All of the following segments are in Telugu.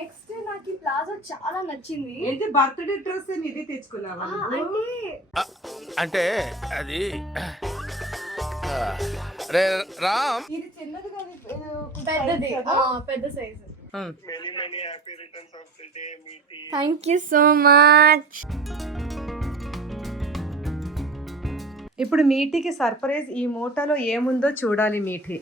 నెక్స్ట్ నాకు ఈ ప్లాజో చాలా నచ్చింది. ఏంటి బర్త్డే డ్రెస్ ఇది తెచ్చుకున్నావా? అంటే అది రే రామ్ ఇది చిన్నది కాదు, పెద్దది, పెద్ద size. Thank you so much. ఇప్పుడు మీటికి సర్ప్రైజ్. ఈ మూటలో ఏముందో చూడాలి మీటి.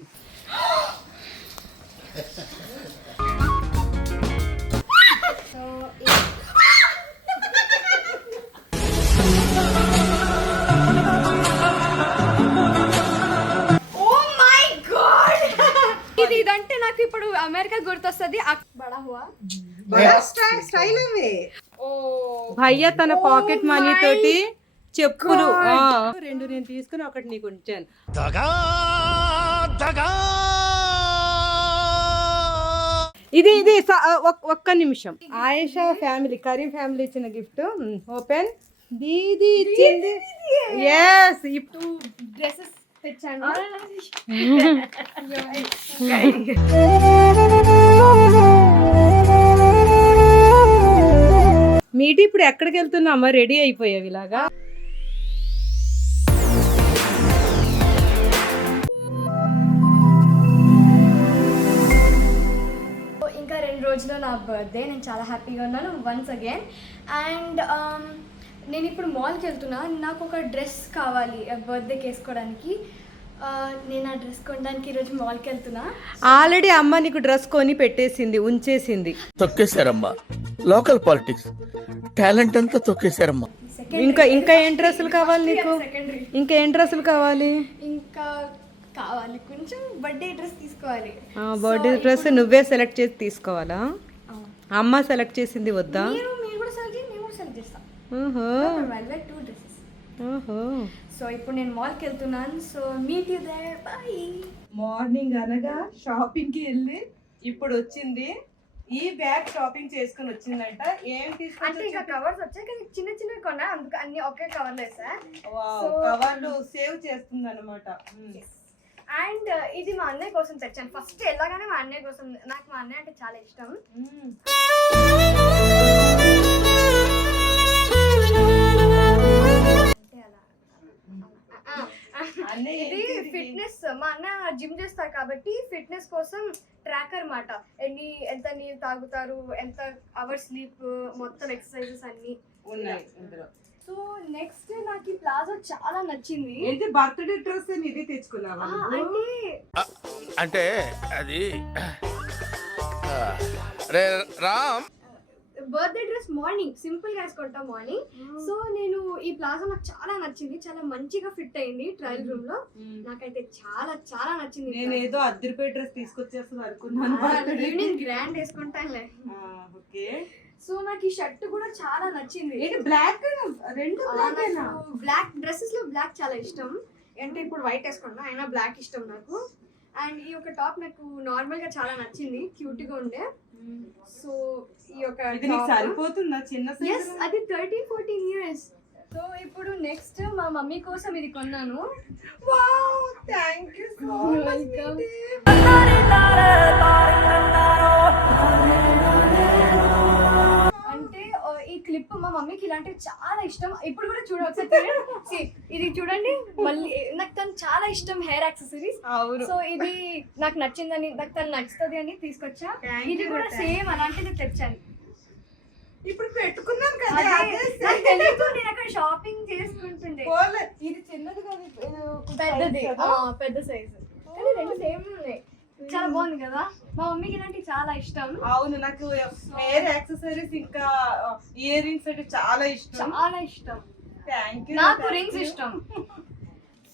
ఇదంటే నాకు ఇప్పుడు అమెరికా గుర్తొస్తుంది. బడా హువా స్టైల్ అవే. భయ్య తన పాకెట్ మనీ తోటి చెప్పులు 2 నేను తీసుకుని 1 నీకు ఉంచాను. ఇది ఇది ఒక్క నిమిషం. ఆయేషా ఫ్యామిలీ, కరీం ఫ్యామిలీ ఇచ్చిన గిఫ్ట్. ఓపెన్. దీది ఇచ్చింది. ఎస్, ఇప్పుడు డ్రెస్సెస్ తెచ్చాను. మీటి ఇప్పుడు ఎక్కడికి వెళ్తున్నామా? రెడీ అయిపోయావు ఇలాగా? ఇంకా 2 రోజుల్లో నా బర్త్డే. నేను చాలా హ్యాపీగా ఉన్నాను వన్స్ అగైన్. అండ్ నేను ఇప్పుడు మాల్కి వెళ్తున్నా. నాకు ఒక డ్రెస్ కావాలి బర్త్డేకి వేసుకోవడానికి. నేను ఆ డ్రెస్ కొనడానికి ఈరోజు మాల్కి వెళ్తున్నా. ఆల్రెడీ అమ్మ నీకు డ్రెస్ కొని పెట్టేసింది, ఉంచేసింది. తొక్కేశారమ్మా, లోకల్ పాలిటిక్స్ టాలెంట్ అంతా తొక్కేశారమ్మా. ఇంకా ఏం డ్రెస్సులు కావాలి నీకు? ఇంకా ఏం డ్రెస్సులు కావాలి? ఇంకా కావాలి కొంచెం బర్త్డే డ్రెస్ తీసుకోవాలి. బర్త్డే డ్రెస్ నువ్వే సెలెక్ట్ చేసి తీసుకోవాలా? అమ్మ సెలెక్ట్ చేసింది వద్దా? మీరు కూడా సెలెక్ట్ చేయండి, నేను కూడా సెలెక్ట్ చేస్తాను. సో ఇప్పుడు నేను మాల్కి వెళ్తున్నాను. So meet you there. Bye. Morning అనగా షాపింగ్ కి వెళ్ళి ఇప్పుడు వచ్చింది. ఈ బ్యాగ్ షాపింగ్ చేసుకుని వచ్చిందంట. ఏం అంటే ఇక కవర్స్ వచ్చాయి కానీ చిన్న చిన్నవి కొన్నా, అందుకు అన్ని ఒకే కవర్లో వేసా. కవర్లు సేవ్ చేస్తుంది అనమాట. అండ్ ఇది మా అన్నయ్య కోసం తెచ్చాను. ఫస్ట్ ఎలాగానే మా అన్నయ్య కోసం. నాకు మా అన్నయ్య అంటే చాలా ఇష్టం. ఇది ఫిట్నెస్. మా అన్న జిమ్ చేస్తారు కాబట్టి ఫిట్నెస్ కోసం ట్రాకర్ మాట. ఎంత నీళ్ళు తాగుతారు, ఎంత అవర్స్ స్లీప్, మొత్తం ఎక్సర్సైజెస్ అన్ని ఉన్నాయి. సో నెక్స్ట్ నాకు ఈ ప్లాజో చాలా నచ్చింది. ఏంటి బర్త్డే డ్రెస్ ఇది తెచ్చుకున్నావా? అంటే అది రే రామ్ బర్త్డే డ్రెస్ మార్నింగ్ సింపుల్ గా వేసుకుంటా మార్నింగ్. సో నేను ఈ ప్లాజో నాకు చాలా నచ్చింది, చాలా మంచిగా ఫిట్ అయింది ట్రయల్ రూమ్ లో. నాకైతే చాలా చాలా నచ్చింది. నేను ఏదో అద్దరిపోయి డ్రెస్ తీసుకొచ్చేస్తుంది అనుకున్నాను. ఈవినింగ్ గ్రాండ్ వేసుకుంటానులే. ఓకే. సో నాకు ఈ షర్ట్ కూడా చాలా నచ్చింది. బ్లాక్, 2 బ్లాక్ డ్రెస్సెస్ లో బ్లాక్ చాలా ఇష్టం. అంటే ఇప్పుడు వైట్ వేసుకున్నా, అయినా బ్లాక్ ఇష్టం నాకు. అండ్ ఈ ఒక టాప్ నాకు నార్మల్ గా చాలా నచ్చింది, క్యూట్ గా ఉండే. సో ఈ ఒక సరిపోతుందా చిన్న సైజ్? yes, అది 13-14 years. సో ఇప్పుడు నెక్స్ట్ మా మమ్మీ కోసం ఇది కొన్నాను. Wow, thank you so much. అంటే ఈ క్లిప్ మా మమ్మీకి ఇలాంటివి చాలా ఇష్టం. ఇప్పుడు కూడా ఒకసారి ఇది చూడండి. మళ్ళీ నాకు తను చాలా ఇష్టం హెయిర్ యాక్సెసరీస్. సో ఇది నాకు నచ్చిందని, నాకు తను నచ్చుతుంది అని తీసుకొచ్చా. ఇది కూడా సేమ్ అలాంటిది తెచ్చాను. ఇప్పుడు పెట్టుకున్నాను కదా, నాకు తెలియదు. నేను అక్కడ షాపింగ్ చేసుకుంటుండే. ఇది చిన్నది కాదు, పెద్దది, పెద్ద సైజు. కానీ 2 సేమ్ ఉన్నాయి. చాలా బాగుంది కదా. మా మమ్మీకి ఇలాంటివి చాలా ఇష్టం. అవును, నాకు హెయిర్ యాక్సెసరీస్ ఇంకా ఇయర్ రింగ్స్ అంటే చాలా ఇష్టం. చాలా ఇష్టం. థాంక్యూ. నాకు రింగ్స్ ఇష్టం.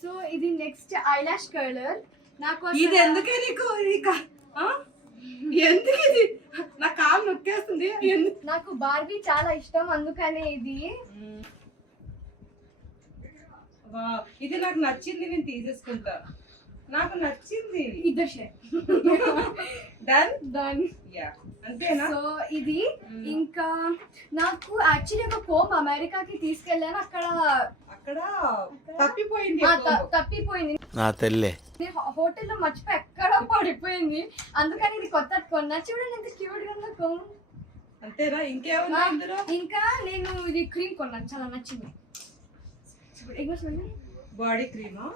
సో ఇది నెక్స్ట్ ఐలాష్ కలర్. నాకు ఇది ఎందుకే నీకు? ఎందుకు ఇది? నా కాలు నొక్కేస్తుంది. నాకు బార్బీ చాలా ఇష్టం, అందుకనే ఇది. ఇది నాకు నచ్చింది, నేను తీసేసుకుంటా. నాకు నచ్చింది. ఇద్దరు డన్. యా, అంతేనా? సో ఇది ఇంకా నాకు యాక్చువల్లీ ఒక కోమ్ అమెరికాకి తీసుకెళ్ళాను. అక్కడ తప్పిపోయింది నా తల్లే. హోటల్లో మర్చిపోయి ఎక్కడో పడిపోయింది. అందుకని ఇది కొత్త కొన్నా. చూడండి ఎంత క్యూట్ గా ఉందో కోమ్. అంతేనా? ఇంకేముంది అందులో? ఇంకా నేను ఇది క్రీమ్ కొన్నాను, చాలా నచ్చింది. బాడీ క్రీమా?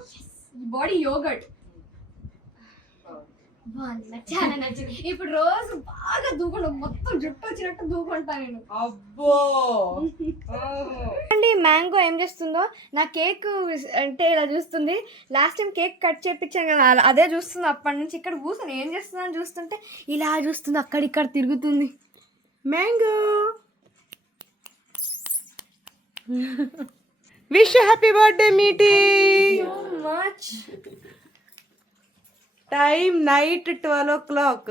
బాడీ యోగర్ట్ చాలా నచ్చింది. ఇప్పుడు రోజు బాగా దూకుంటా, మొత్తం జుట్టు వచ్చినట్టు దూకుంటా నేను. అబ్బో అండి మ్యాంగో ఏం చేస్తుందో, నా కేక్ అంటే ఇలా చూస్తుంది. లాస్ట్ టైం కేక్ కట్ చేయించాను కదా, అదే చూస్తుంది అప్పటి నుంచి. ఇక్కడ కూర్చొని ఏం చేస్తుందని చూస్తుంటే ఇలా చూస్తుంది, అక్కడిక్కడ తిరుగుతుంది. Mango wish happy birthday Meethi. Much time night 12 o'clock.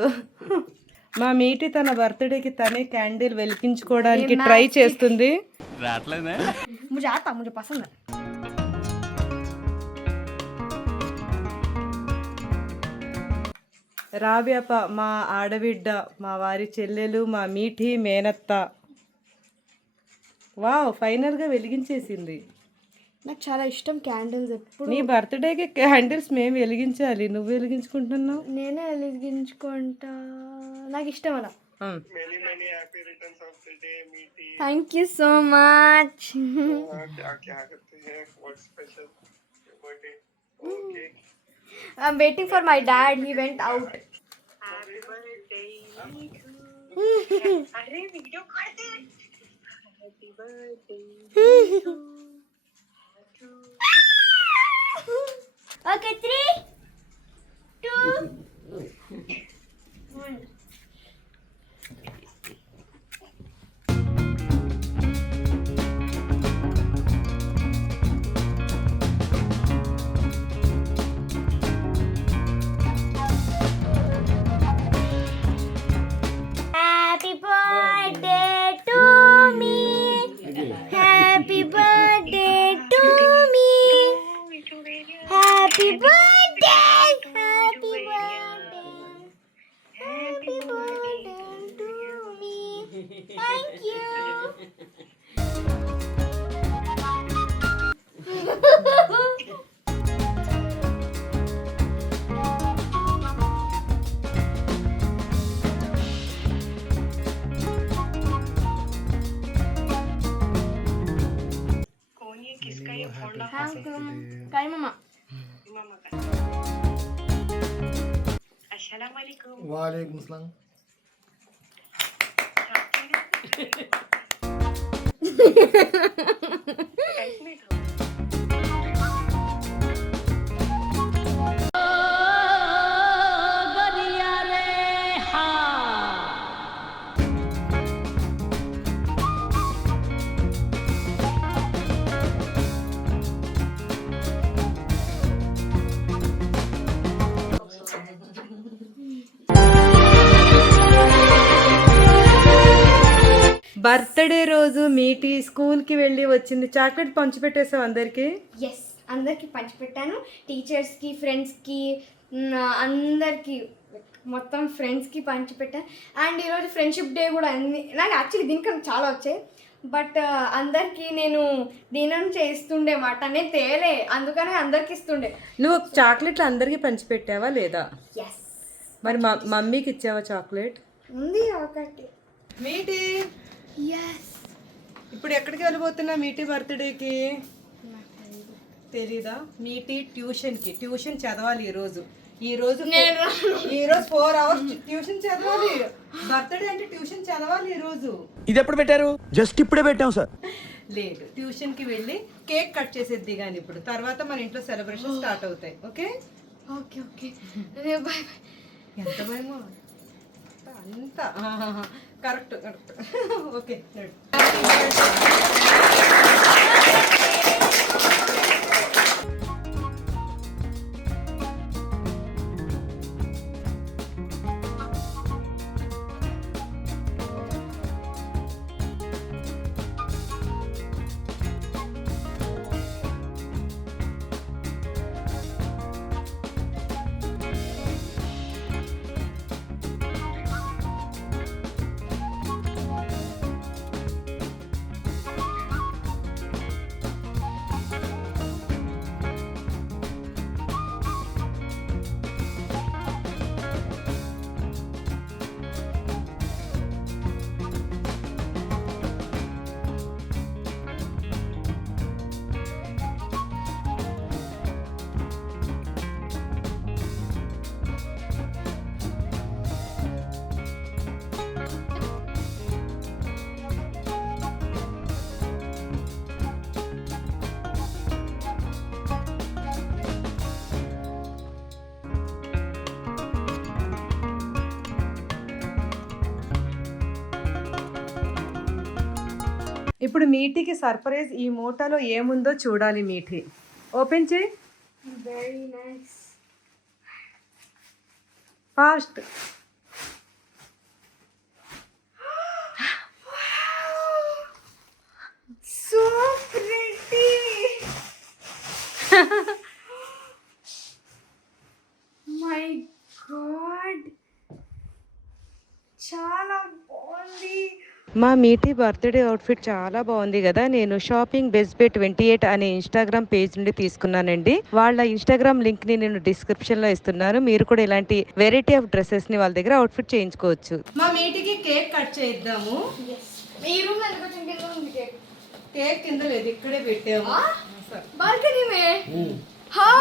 మా మీటి తన బర్త్డేకి తనే క్యాండిల్ వెలిగించుకోవడానికి ట్రై చేస్తుంది. मुझे आता, मुझे पसंद है. రావ్యప మా ఆడబిడ్డ, మా వారి చెల్లెలు, మా మీఠి మేనత్త. వావ్, ఫైనల్గా వెలిగించేసింది. నాకు చాలా ఇష్టం క్యాండిల్స్. ఎప్పుడు నీ బర్త్డేకి క్యాండిల్స్ మేము వెలిగించాలి, నువ్వు వెలిగించుకుంటున్నావు. నేనే వెలిగించుకుంటా, నాకు ఇష్టం అలా. Thank you so much. I'm waiting for my dad. He went out. Happy birthday to you. अरे वीडियो कर दे. Happy birthday to you. Okay, 3, 2, 1. Happy birthday to me. Happy birthday to me. Happy birthday. Happy birthday. Happy birthday to me. Thank you. Kay mama. Assalamualaikum. Waalaikumsalam. Birthday రోజు మీటి స్కూల్కి వెళ్ళి వచ్చింది. చాక్లెట్ పంచిపెట్టేసావు అందరికి? ఎస్, అందరికి పంచిపెట్టాను. టీచర్స్కి, ఫ్రెండ్స్కి, అందరికి, మొత్తం ఫ్రెండ్స్కి పంచిపెట్టాను. అండ్ ఈరోజు ఫ్రెండ్షిప్ డే కూడా అన్ని. నాకు యాక్చువల్లీ దీనికన్నా చాలా వచ్చాయి, బట్ అందరికీ నేను దీని నుంచి ఇస్తుండే మాట, నేను తేలే, అందుకనే అందరికి ఇస్తుండే. నువ్వు చాక్లెట్లు అందరికి పంచిపెట్టావా లేదా? ఎస్. మరి మమ్మీకి ఇచ్చావా చాక్లెట్? ఉంది ఒకటి. మీటి ఎస్. ఇప్పుడు ఎక్కడికి వెళ్ళిపోతున్నా మీటి బర్త్డేకి? తెలీదా? మీటి ట్యూషన్ చదవాలి ఈరోజు 4 hours ట్యూషన్ చదవాలి. బర్త్డే అంటే ట్యూషన్ చదవాలి ఈరోజు. ఇది ఎప్పుడు పెట్టారు? జస్ట్ ఇప్పుడే పెట్టాం సార్. లేదు, ట్యూషన్కి వెళ్ళి కేక్ కట్ చేసేద్ది కానీ ఇప్పుడు తర్వాత మన ఇంట్లో సెలబ్రేషన్ స్టార్ట్ అవుతాయి. Okay okay okay. బాయ్. ఎంత భయమో అంతా కరెక్ట్. ఓకే. ఇప్పుడు మీటికి సర్ప్రైజ్ ఈ మూటలో ఏముందో చూడాలి. మీటి ఓపెన్ చేయి. Very nice. Fast. So pretty. My God, చాలా బాగుంది. మా మీటి బర్త్డే అవుట్ఫిట్ చాలా బాగుంది కదా. నేను షాపింగ్ బెస్ట్ బే 28 అనే ఇన్స్టాగ్రామ్ పేజ్ నుండి తీసుకున్నానండి. వాళ్ళ ఇన్స్టాగ్రామ్ లింక్ ని నేను డిస్క్రిప్షన్ లో ఇస్తున్నాను. మీరు కూడా ఇలాంటి వెరైటీ ఆఫ్ డ్రెస్సెస్ ని వాళ్ళ దగ్గర అవుట్ఫిట్ చేయించుకోవచ్చు. మా మీటికి కేక్ కట్ చేద్దాము. ఈ రూమ్ లో కొంచెం కింద ఉంది కేక్. కేక్ కింద లేదు, ఇక్కడే పెట్టాము. Balcony May. హౌ?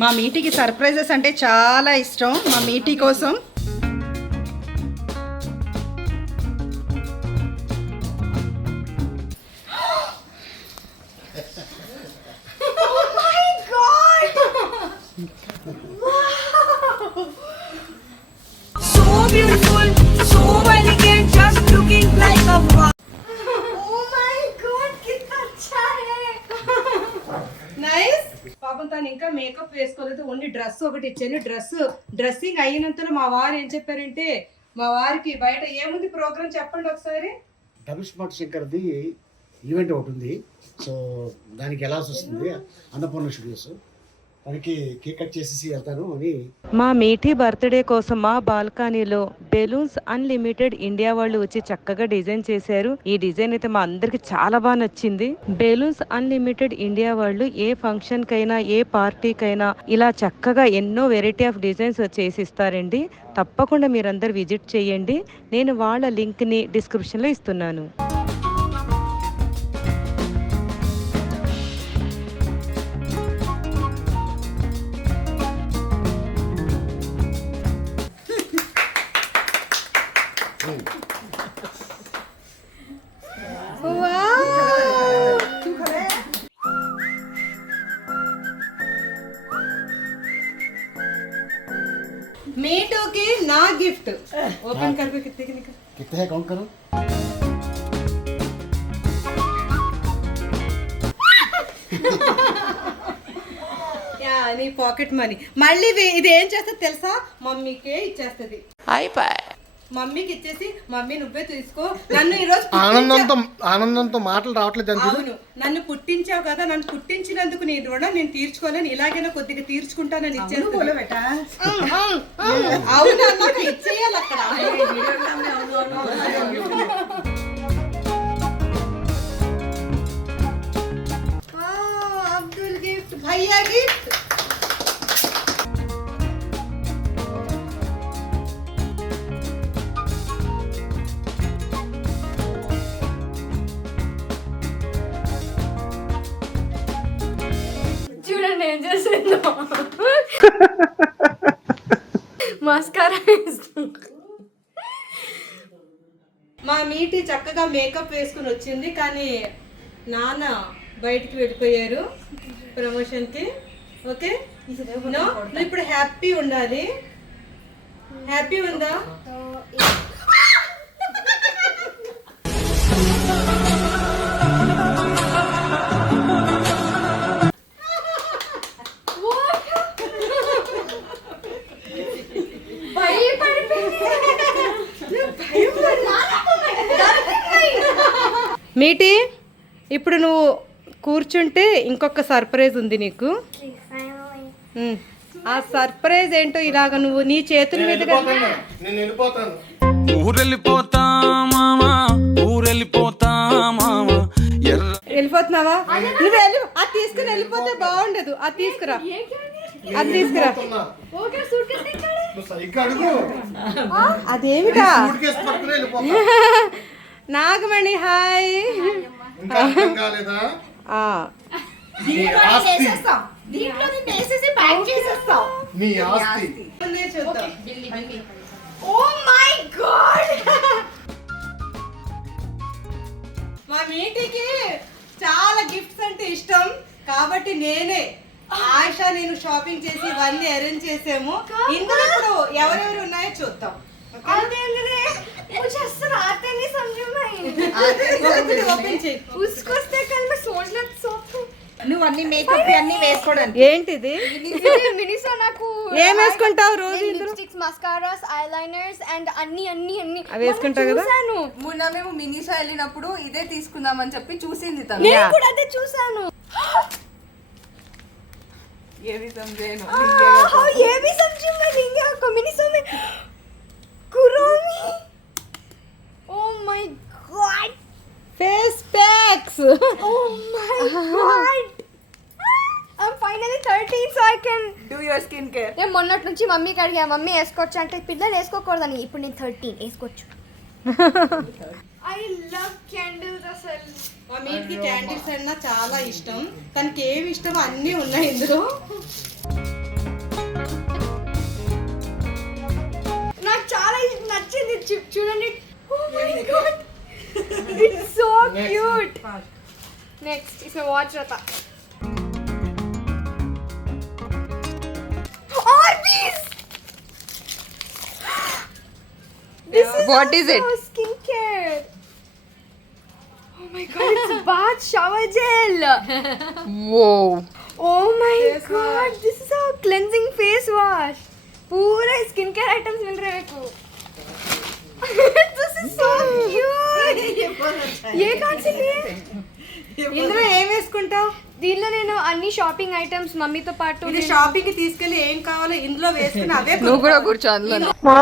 మా మీటికి సర్ప్రైజెస్ అంటే చాలా ఇష్టం. మా మీటి కోసం పాపం తను ఇంకా మేకప్ వేసుకోలేదు, ఓన్లీ డ్రెస్ ఒకటి ఇచ్చాను. డ్రెస్సింగ్ అయినంతలో మా వారు ఏం చెప్పారంటే, మా వారికి బయట ఏముంది ప్రోగ్రామ్ చెప్పండి ఒకసారి. డబుల్ స్మార్ట్ శంకర్ది ఈవెంట్ ఒకటి ఉంది. సో దానికి వెళ్ళాల్సి వస్తుంది, అన్నపూర్ణ స్టూడియోస్. దానికి కేక్ కట్ చేసేసి వెళ్తాను అని. మా మీఠీ బర్త్డే కోసం మా బాల్కనీలో బెలూన్స్ అన్లిమిటెడ్ ఇండియా వాళ్ళు వచ్చి చక్కగా డిజైన్ చేశారు. ఈ డిజైన్ అయితే మా అందరికి చాలా బాగా నచ్చింది. బెలూన్స్ అన్లిమిటెడ్ ఇండియా వాళ్ళు ఏ ఫంక్షన్ కైనా ఏ పార్టీకైనా ఇలా చక్కగా ఎన్నో వెరైటీ ఆఫ్ డిజైన్స్ చేసి ఇస్తారండి. తప్పకుండా మీరందరూ విజిట్ చేయండి. నేను వాళ్ళ లింక్ ని డిస్క్రిప్షన్ లో ఇస్తున్నాను. मीटू की ना गिफ्ट ओपन करके कितने है काउंट करो. నీ పాకెట్ మనీ. మళ్ళీ ఇది ఏం చేస్తుంది తెలుసా? మమ్మీకే ఇచ్చేస్తుంది. మమ్మీకి ఇచ్చేసి, మమ్మీ నువ్వే తీసుకో. నన్ను ఈరోజు ఆనందంతో మాటలు రావట్లేదు. అవును, నన్ను పుట్టించావు కదా, నన్ను పుట్టించినందుకు నీ రుణం నేను తీర్చుకోలేను, ఇలాగైనా కొద్దిగా తీర్చుకుంటానని ఇచ్చేది. అవును, నాకు ఇచ్చేయాలి అక్కడ. అబ్దుల్ గిఫ్ట్, భయ్యా గిఫ్ట్. చూడండి ఏం చేసిందో. మస్కారా మా మీటి చక్కగా మేకప్ వేసుకుని వచ్చింది, కానీ నాన్న బయటికి వెళ్ళిపోయారు ప్రమోషన్కి. ఓకే, నువ్వు ఇప్పుడు హ్యాపీ ఉండాలి. హ్యాపీ ఉందా? మీటి, ఇప్పుడు నువ్వు కూర్చుంటే ఇంకొక సర్ప్రైజ్ ఉంది నీకు. ఆ సర్ప్రైజ్ ఏంటో ఇలాగ నువ్వు నీ చేతుల మీదుగా వెళ్ళిపోతున్నావా? నువ్వు వెళ్ళి అది తీసుకుని వెళ్ళిపోతే బాగుండదు. అది తీసుకురా, అది తీసుకురా. అదేమిటా? నాగమణి హాయ్. మా మీటికి చాలా గిఫ్ట్స్ అంటే ఇష్టం కాబట్టి నేనే ఆయిషా నేను షాపింగ్ చేసి ఇవన్నీ అరేంజ్ చేసాము. ఇందులో ఇప్పుడు ఎవరెవరు ఉన్నాయో చూద్దాం. मुझे ऐसा आते नहीं समझ में ఒకటి ఓపెన్ చేయి. उसको से कल मैं सोच लग सोच నువ్వు అన్ని మేకప్ అన్ని వేసుకోవడానికి ఏంటిది మినిసో నాకు ఏం వేసుకుంటావు రోజు ఇందులో? లిప్స్టిక్స్ మస్కారాస్ ఐలైనర్స్ అండ్ అన్ని అవి వేసుకుంటావు కదా? చూసాను మొన్న మేము మినీషా వెళ్ళినప్పుడు ఇదే తీసుకుందామని చెప్పి చూసింది తను. నేను కూడా అదే చూసాను. ఏది సమజేను हाँ ये भी समझी मैं लेंगे आपको मिनिसो में Kuromi. Oh my god. Face packs. Oh my god. I'm finally 13 so I can do your skin care. నేను మొన్నటి నుంచి మమ్మీకి అడిగా మమ్మీ వేసుకోవచ్చు అంటే పిల్లలు వేసుకోకూడదని. ఇప్పుడు నేను 13 వేసుకోవచ్చు. I love candles అసలు. మా మీట్కి క్యాండిల్స్ అన్నా చాలా ఇష్టం. తనకి ఏమి ఇష్టమో అన్నీ ఉన్నాయి ఇందులో. నాకు చాలా నచ్చింది చూడండి. Oh my god. It's so cute. Next is a watch rata. Orbeez. This is What is it? also skincare. Oh my god, it's bath shower gel. వో Oh my god, this is a cleansing face wash. पूरा स्किन केयर आइटम्स मिल रहे हैं मेरे को. This is so cute. ये कहाँ से लिए? ఇందులో ఏం వేసుకుంటావు? దీనిలో నేను అన్ని షాపింగ్ ఐటమ్స్ మమ్మీతో పాటు ఇది షాపింగ్ కి తీసుకెళ్లి ఏం కావాలో ఇందులో వేసుకుని అవే నువ్వు కూడా కూర్చో అందులో. మా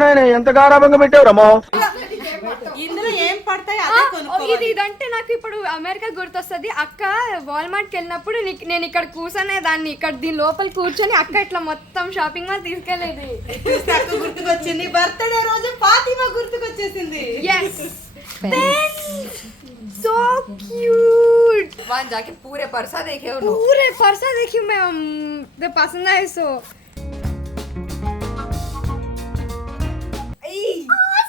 నాయన ఎంత గారాబంగా పెట్టావు రమ్మా. ఇందులో ఏం పడతాయి అదే కొనుక్కోవాలి. ఇదంటే నాకు ఇప్పుడు అమెరికా గుర్తొస్తుంది. అక్క వాల్మార్ట్కి వెళ్ళినప్పుడు నేను ఇక్కడ కూర్చొనే దాన్ని ఇక్కడ దీని లోపల కూర్చొని అక్క ఇట్లా మొత్తం షాపింగ్ మాల్ తీసుకెళ్లేది. చూస్తే అక్క గుర్తుకొచ్చింది. బర్త్డే రోజు ఫాతిమా గుర్తుకొచ్చేసింది. Yes. So cute. वहाँ जाके पूरे परसा देखे हो लोग. पूरे फरसा देखी मैं तो पसंद आए सो.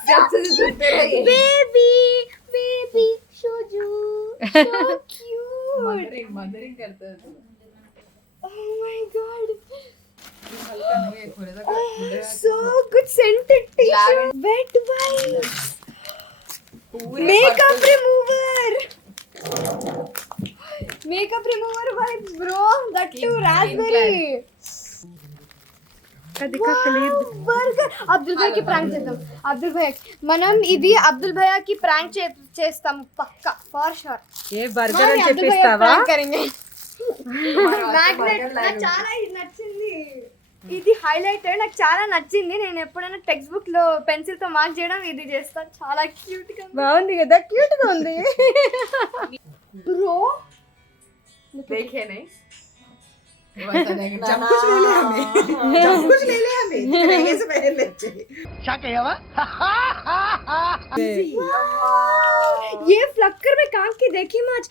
जब से सुनते रहे. Baby Shoju. So cute. Mothering करते हैं. Oh my god. हल्का नहीं है थोड़ा सा. Oh, so good scented tissue. Wet wipes. Makeup remover. Makeup remover wipes, bro. That too raspberry. Burger Abdul భయ్య కి ప్రాంక్ చేద్దాం. అబ్దుల్ భయ్య మనం ఇది అబ్దుల్ భయ్య కి ప్రాంక్ చేస్తాం పక్కా ఫర్ షూర్. ఏ బర్గర్ అని చెప్పిస్తావా? నాకు చాలా ఇది నచ్చింది. ఇది హైలైటర్ నాకు చాలా నచ్చింది. నేను ఎప్పుడైనా టెక్స్ట్ బుక్ లో పెన్సిల్ తో మార్క్ చేయడం ఇది చేస్తాను. చాలా క్యూట్ గా బాగుంది కదా? క్యూట్ గా ఉంది. బ్రో देखे नहीं. ये फ्लक्कर में काम की देखी मच.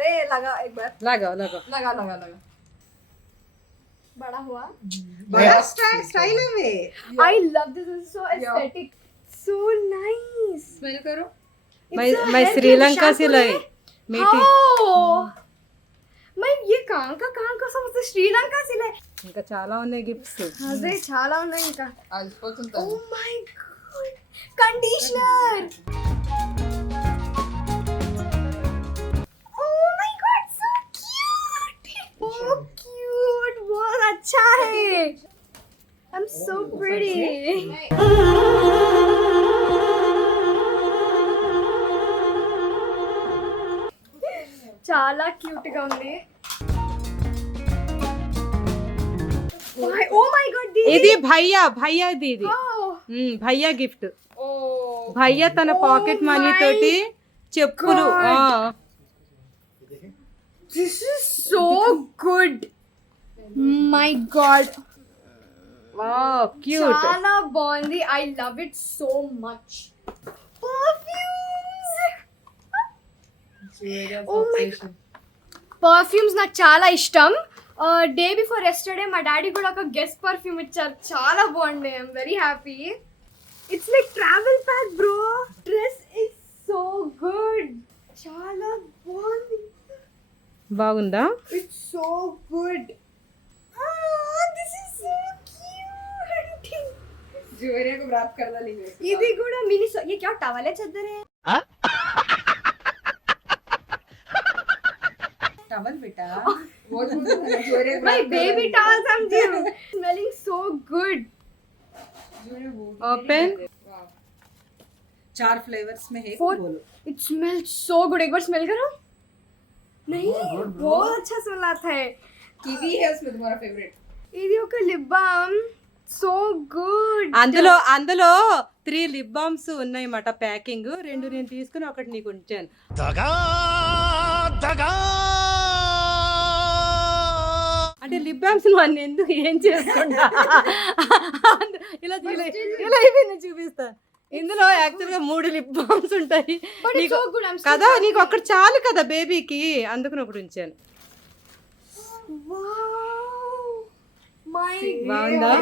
ले लगा एक बार. లాగా లాగా लगा लगा लगा. बड़ा हुआ. Style away. I love this. This is so aesthetic. So nice. Smell करो. मैं श्रीलंका से लाई मीठी. मैं ये कहाँ का समझते श्रीलंका से लाए. ఇంకా చాలా ఉన్నాయి గిఫ్ట్స్. అదే చాలా ఉన్నాయి ఇంకా. అలసిపోతుంది. Oh my god. Conditioner. Oh my god, so cute. So cute. बहुत अच्छा है. I'm so pretty. చాలా క్యూట్ గా ఉంది. ఓ మై గాడ్ ఇది భయ్యాది ఇది. భయ్యా గిఫ్ట్. భయ్యా తన పాకెట్ మనీ తోటి చెప్పులు. This is so good. My God wow cute. చాలా బాగుంది. I love it so much. Perfumes నాకు చాలా ఇష్టం. డే బిఫోర్ ఎస్టర్డే మా డాడీ కూడా ఒక గెస్ట్ పర్ఫ్యూమ్ ఇచ్చారు. చాలా బాగుంది. I'm very happy. It's like travel pack bro. Dress is so good. చాలా బాగుందా? It's so good. Ah, this is so cute. Jewellery को wrap कर डाली है ఇది కూడా మినీ ये क्या टॉवल है चादर है టవల్ బేటా वो ज्वेलरी my baby towel समझी smelling so good. Open. 4 flavours में है Four- बोलो. It smells so good. एक बार स्मेल करो. नहीं बहुत अच्छा स्मेल आता है. कीवी है उसमें तुम्हारा फेवरेट ఇది ఒక లిప్ బామ్ సో గుడ్. అందులో 3 లిప్ బామ్స్ ఉన్నాయన్నమాట ప్యాకింగ్. 2 నేను తీసుకుని ఒకటి నీకు ఉంచాను. అంటే లిప్ బామ్స్ నువ్వు ఎందుకు ఏం చేసుకుంటా ఇలా ఇలా అయిపోయింది చూపిస్తా. ఇందులో యాక్చువల్ గా 3 లిప్ బామ్స్ ఉంటాయి నీకు కదా, నీకు ఒకటి చాలు కదా బేబీకి, అందుకని ఒకటి ఉంచాను. బాగుందా?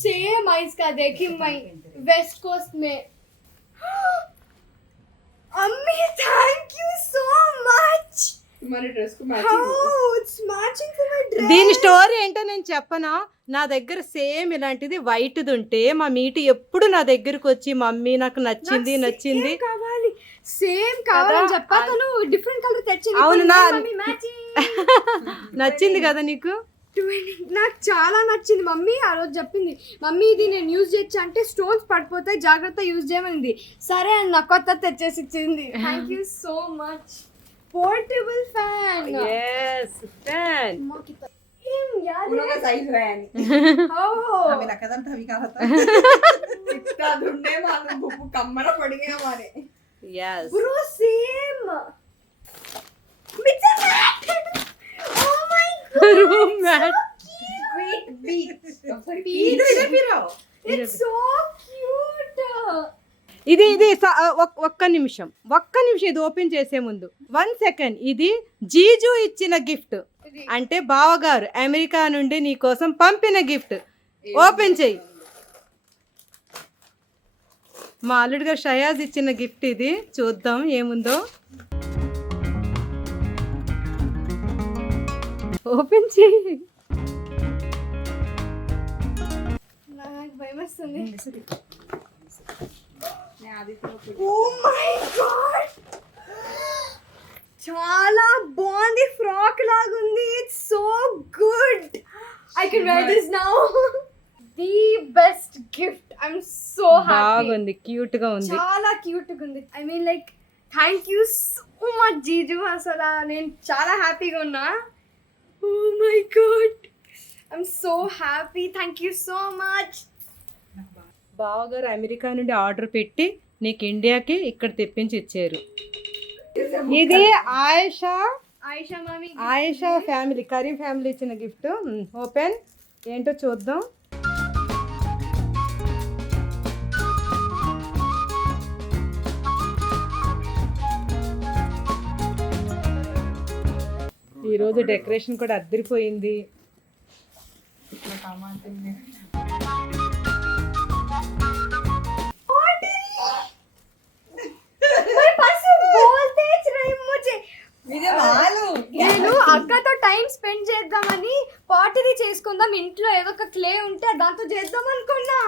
सेम है इसका देखी मैं वेस्ट कोस्ट में. अम्मी थैंक यू सो मच. तुम्हारे ड्रेस को How it's matching to my dress. దీని స్టోరీ ఏంటో నేను చెప్పనా? నా దగ్గర సేమ్ ఇలాంటిది వైట్ది ఉంటే మా మీటి ఎప్పుడు నా దగ్గరకు వచ్చి మమ్మీ నాకు నచ్చింది నచ్చింది కావాలి సేమ్ కావాలని చెప్పా, తను డిఫరెంట్ కలర్ తెచ్చింది. అవును, మమ్మీ మ్యాచింగ్ నచ్చింది కదా నీకు? నాకు చాలా నచ్చింది. మమ్మీ ఆ రోజు చెప్పింది, మమ్మీ ఇది నేను యూజ్ చేయొచ్చా అంటే స్టోన్స్ పడిపోతాయి జాగ్రత్త యూజ్ చేయమనింది. సరే అని నాకు కొత్త తెచ్చేసి ఇచ్చింది. Thank you so much. Portable fan. yes fan. उनका साइज रहा है हमें लगा था अभी कहा था इतना ढूंढने मालूम बुब्बू कमरा पड़ गया हमारे yes bro same. Oh my god. room mat. इधर फिर आओ It's so cute. ఇది ఒక్క నిమిషం ఇది ఓపెన్ చేసే ముందు 1 సెకండ్. ఇది జీజు ఇచ్చిన గిఫ్ట్, అంటే బావగారు అమెరికా నుండి నీ కోసం పంపిన గిఫ్ట్. ఓపెన్ చెయ్యి. మా అల్లుడు గారు షయాజ్ ఇచ్చిన గిఫ్ట్ ఇది. చూద్దాం ఏముందో. ఓపెన్ చెయ్యి. నాకు భయం వస్తుంది. मैं आधी तरफ Oh my god. చాలా బాగుంది. ఫ్రాక్ లాగుంది. It's so good. I can wear this now. The best gift. I am so happy. బాగుంది, క్యూట్ గా ఉంది. చాలా క్యూట్ గా ఉంది. I mean like thank you so much Jiju. అసలు నేను చాలా హ్యాపీగా ఉన్నా. Oh my god, I am so happy. Thank you so much. బావగారు అమెరికా నుండి ఆర్డర్ పెట్టి నీకు ఇండియాకి ఇక్కడ తెప్పించి ఇచ్చారు. ఇది ఆయిషా మామీ ఆయేషా ఫ్యామిలీ, కరీం ఫ్యామిలీ ఇచ్చిన గిఫ్ట్. ఓపెన్ ఏంటో చూద్దాం. ఈరోజు డెకరేషన్ కూడా అద్దరిపోయింది. నేను అక్కతో టైం స్పెండ్ చేద్దామని పాటరీ చేసుకుందాం, ఇంట్లో ఏదో ఒక క్లే ఉంటే దాంతో చేద్దాం అనుకున్నా.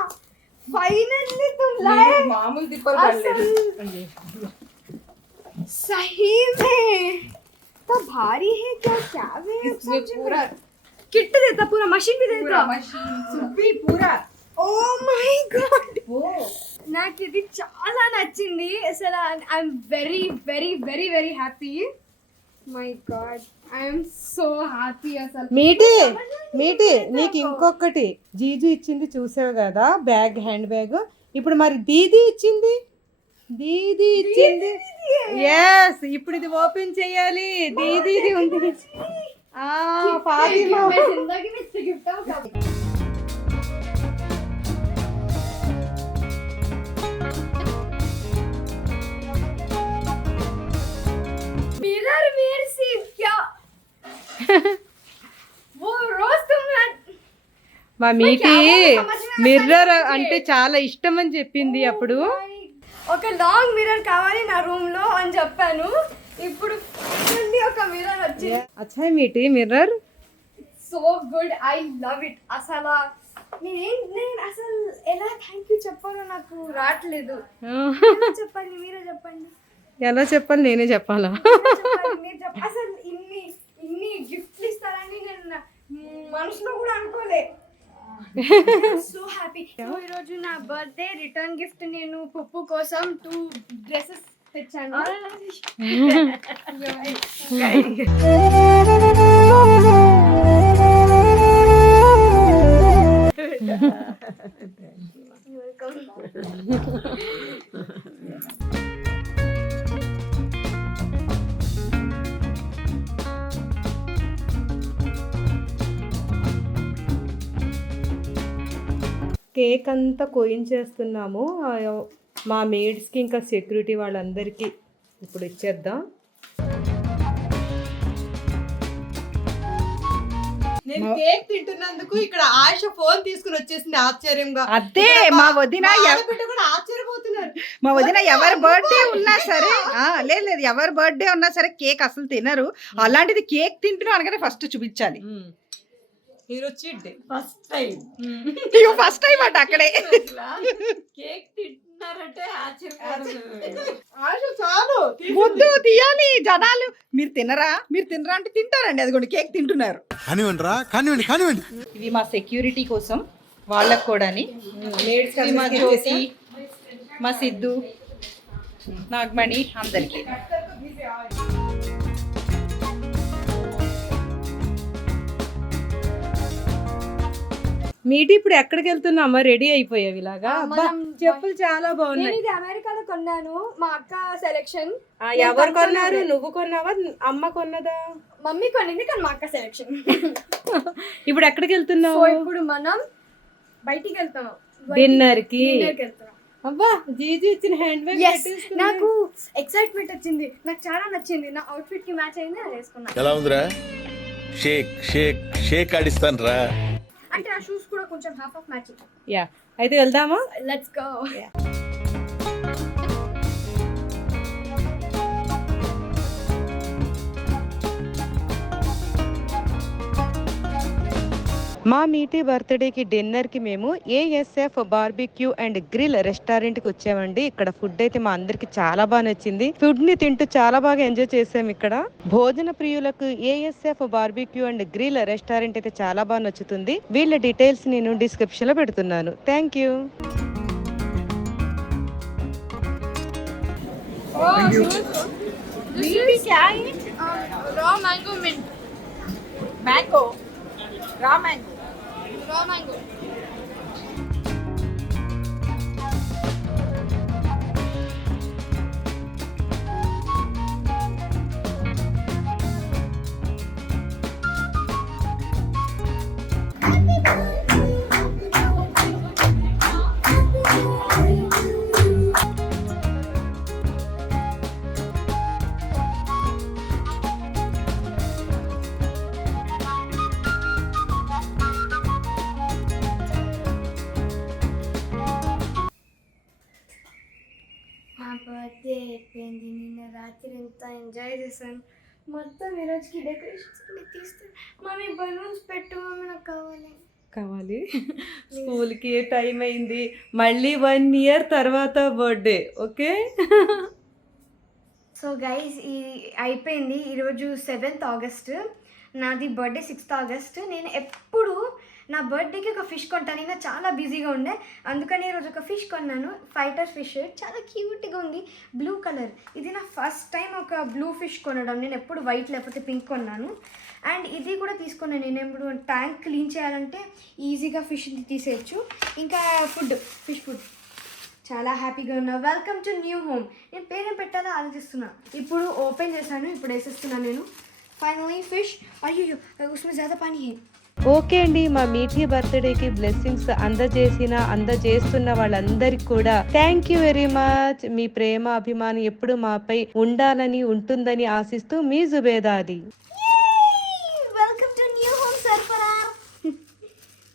ఫైనల్లీ मामूल दीपल कर ले सही में तो भारी है क्या क्या है इसमें पूरा किट देता, पूरा मशीन भी देता. मशीन सुप्पी पूरा ఓ మై గాడ్, वो నాకు ఇది చాలా నచ్చింది. అసలు I'm very very very very happy. My God, I'm so happy. అసలు మీటి నీకు ఇంకొకటి జీజు ఇచ్చింది చూసావు కదా, బ్యాగ్, హ్యాండ్ బ్యాగ్. ఇప్పుడు మరి దీది ఇచ్చింది. ఎస్, ఇప్పుడు ఇది ఓపెన్ చేయాలి. దీది ఉంది. ఫాతిమా जिंदगी में इतने गिफ्ट मिरर मेरे से क्या वो रोज तुम మా మీటి మిర్రర్ అంటే చాలా ఇష్టం అని చెప్పింది అప్పుడు. ఒక లాంగ్ మిర్రర్ కావాలి నా రూమ్ లో అని చెప్పాను. ఇప్పుడు finally ఒక మిర్రర్ వచ్చింది. అచ్చా Meethi mirror so good, I love it. అసలు నేను అసలు ఎలా థ్యాంక్ యూ చెప్పాలో నాకు రావట్లేదు. ఎలా చెప్పండి, మీరే చెప్పండి. ఎలా చెప్పాలి, నేనే చెప్పాలా? అసలు ఇన్ని గిఫ్ట్లు ఇస్తారని నేను మనసులో కూడా అనుకోలే. So happy. ఈరోజు నా బర్త్డే, రిటర్న్ గిఫ్ట్ నేను పుప్పు కోసం 2 డ్రెస్సెస్ తెచ్చాను. కేక్ అంతా కోయించేస్తున్నాము. మా మేడ్స్కి ఇంకా సెక్యూరిటీ వాళ్ళందరికీ ఇప్పుడు ఇచ్చేద్దాం. నేను కేక్ తింటున్నందుకు ఇక్కడ ఆశ ఫోన్ తీసుకుని వచ్చేసింది ఆశ్చర్యంగా. అదే మా వదిన కూడా ఆశ్చర్యపోతున్నారు. మా వదిన ఎవరి బర్త్డే ఉన్నా సరే లేదు ఎవరి బర్త్డే ఉన్నా సరే కేక్ అసలు తినరు. అలాంటిది కేక్ తింటున్నాం అనగానే ఫస్ట్ చూపించాలి. ఈరోజు ఫస్ట్ టైం అట అక్కడే కేక్ తింటున్నారంటే ఆశ చాలు ముద్దు తీయాలి. జనాలు మీరు తినరా అంటే తింటారండి. అదిగోండి కేక్ తింటున్నారు. కానివ్వండి. ఇవి మా సెక్యూరిటీ కోసం వాళ్ళకు కూడా. మా జ్యోతి, మా సిద్ధు, నాగమణి అందరికి. మీటి ఇప్పుడు ఎక్కడికి వెళ్తున్నామా? రెడీ అయిపోయావు ఇలాగా? చెప్పులు చాలా బాగున్నాయి. ఇది అమెరికాలో కొన్నాను, మా అక్క సెలెక్షన్. ఎవరు కొన్నారు? నువ్వు కొన్నావా, అమ్మ కొన్నదా? మమ్మీ కొనింది, కానీ మా అక్క సెలెక్షన్. ఇప్పుడు ఎక్కడికి వెళ్తున్నావు? ఇప్పుడు మనం బయటికి వెళ్తాం, డిన్నర్ కి. వెళ్తాం. అబ్బా, జీజీ ఇచ్చిన హ్యాండ్ బ్యాగ్ నాకు ఎక్సైట్మెంట్ వచ్చింది, నాకు చాలా నచ్చింది. నా అవుట్ఫిట్ కి మ్యాచ్ అయింది, అది వేసుకున్నా. ఎలా ఉందిరా? షేక్ ఆడిస్తాను రా. అంటే ఆ షూస్ కూడా కొంచెం హాఫ్ ఆఫ్ మ్యాచింగ్. యా, అయితే వెళ్దామా? Let's go. మా మీటి బర్త్డేకి డిన్నర్కి మేము ఏఎస్ఎఫ్ బార్బిక్యూ అండ్ గ్రిల్ రెస్టారెంట్కి వచ్చామండి. ఇక్కడ ఫుడ్ అయితే మా అందరికి చాలా బాగా నచ్చింది. ఫుడ్ ని తింటూ చాలా బాగా ఎంజాయ్ చేసాం. ఇక్కడ భోజన ప్రియులకు ASF barbecue and grill restaurant అయితే చాలా బాగా నచ్చుతుంది. వీళ్ళ డీటెయిల్స్ నేను డిస్క్రిప్షన్ లో పెడుతున్నాను. Thank you. Raw mango mint. Mango raw mango. Birthday అయిపోయింది. నిన్న రాత్రి ఎంత ఎంజాయ్ చేశాను. మొత్తం ఈరోజుకి డెకరేషన్స్ తీస్తాను. మమ్మీ బలూన్స్ పెట్టు, మమ్మీ నాకు కావాలి. స్కూల్కి టైం అయింది. మళ్ళీ 1 year తర్వాత బర్త్డే. ఓకే. సో గైస్, అయిపోయింది. ఈరోజు 7th August, నాది బర్త్డే 6th August. నేను ఎప్పుడు నా బర్త్డేకి ఒక ఫిష్ కొంటాను. నేను చాలా బిజీగా ఉండే, అందుకని ఈరోజు ఒక ఫిష్ కొన్నాను. ఫైటర్ ఫిష్, చాలా క్యూట్గా ఉంది, బ్లూ కలర్. ఇది నా ఫస్ట్ టైం ఒక బ్లూ ఫిష్ కొనడం. నేను ఎప్పుడు వైట్ లేకపోతే పింక్ కొన్నాను. అండ్ ఇది కూడా తీసుకున్నాను. నేను ఎప్పుడు ట్యాంక్ క్లీన్ చేయాలంటే ఈజీగా ఫిష్ తీసేయచ్చు. ఇంకా ఫిష్ ఫుడ్ చాలా హ్యాపీగా ఉన్నా. Welcome to new home. నేను పేరేం పెట్టాలో ఆలోచిస్తున్నా. ఇప్పుడు ఓపెన్ చేశాను, ఇప్పుడు వేసేస్తున్నాను నేను. Finally fish. అయ్యో, ఉస్మే జ్యాదా పానీ హై. ఓకే అండి, మా మీఠీ బర్త్డేకి బ్లెస్సింగ్స్ అందజేస్తున్న వాళ్ళందరికీ కూడా థ్యాంక్ యూ వెరీ మచ్. మీ ప్రేమ అభిమానం ఎప్పుడు మాపై ఉండాలని ఉంటుందని ఆశిస్తూ మీ జుబేదాది. Welcome to new home Sarfaraz.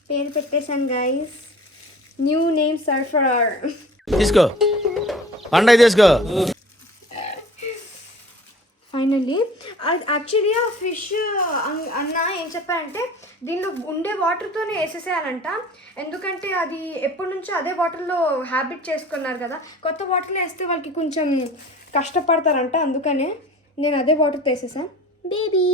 పేరు పెట్టేశాను గైస్, న్యూ నేమ్ సర్ఫరార్. తీసుకో పండగ తీసుకో. ఫైనల్లీ యాక్చువల్లీ ఆ ఫిష్ అన్న ఏం చెప్పారంటే దీనిలో ఉండే వాటర్తోనే వేసేసేయాలంట. ఎందుకంటే అది ఎప్పటి నుంచో అదే వాటర్లో హ్యాబిట్ చేసుకున్నారు కదా, కొత్త వాటర్లో వేస్తే వాళ్ళకి కొంచెం కష్టపడతారంట. అందుకనే నేను అదే వాటర్తో వేసేసాను. బేబీ